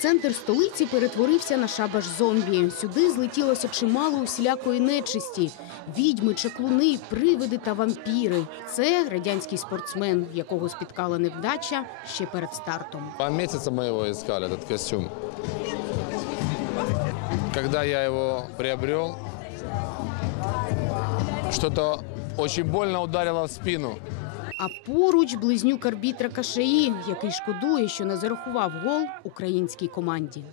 Центр столиці перетворився на шабаш зомбі. Сюди злетілося чимало усілякої нечисті: відьми, чаклуни, привиди та вампіри. Це радянський спортсмен, якого спіткала невдача ще перед стартом. Два месяца мы его искали, этот костюм. Когда я его приобрел, что-то очень больно ударило в спину. А поруч близнюк арбітра Кашаї, який шкодує, що не зарахував гол українській команді.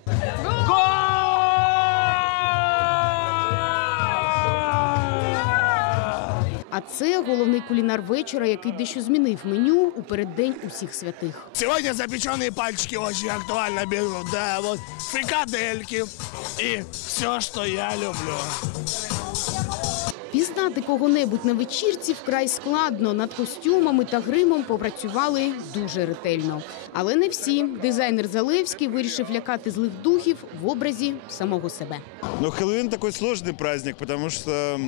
А це головний кулінар вечора, який дещо змінив меню у переддень усіх святих. Сегодня запеченные пальчики очень актуально берут, да, вот фрикадельки и все, что я люблю. Пізнати кого-небудь на вечірці вкрай складно. Над костюмами та гримом попрацювали дуже ретельно. Але не всі. Дизайнер Залевський вирішив лякати злих духів в образі самого себе. Ну, Хэллоуин такой сложный праздник, потому что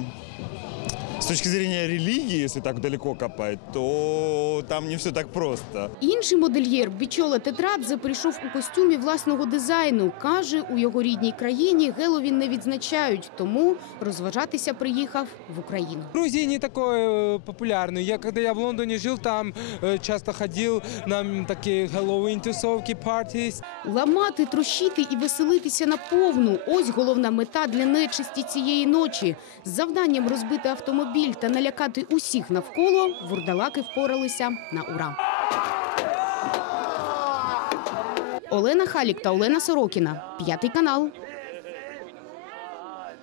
с точки зрения религии, если так далеко копать, то там не все так просто. Інший модельєр Бічола Тетрадзе прийшов у костюмі власного дизайну. Каже, у його рідній країні Геловін не відзначають, тому розважатися приїхав в Україну. В Грузии не такой э, популярный. Я когда я в Лондоне жил, там э, часто ходил на м, такие Хэллоуин тусовки, parties. Ламати, трощити і веселитися наповну. Ось головна мета для нечисті цієї ночі. З завданням розбити автомобіль та налякати усіх навколо вурдалаки впоралися на ура. Олена Халік та Олена Сорокіна. П'ятий канал.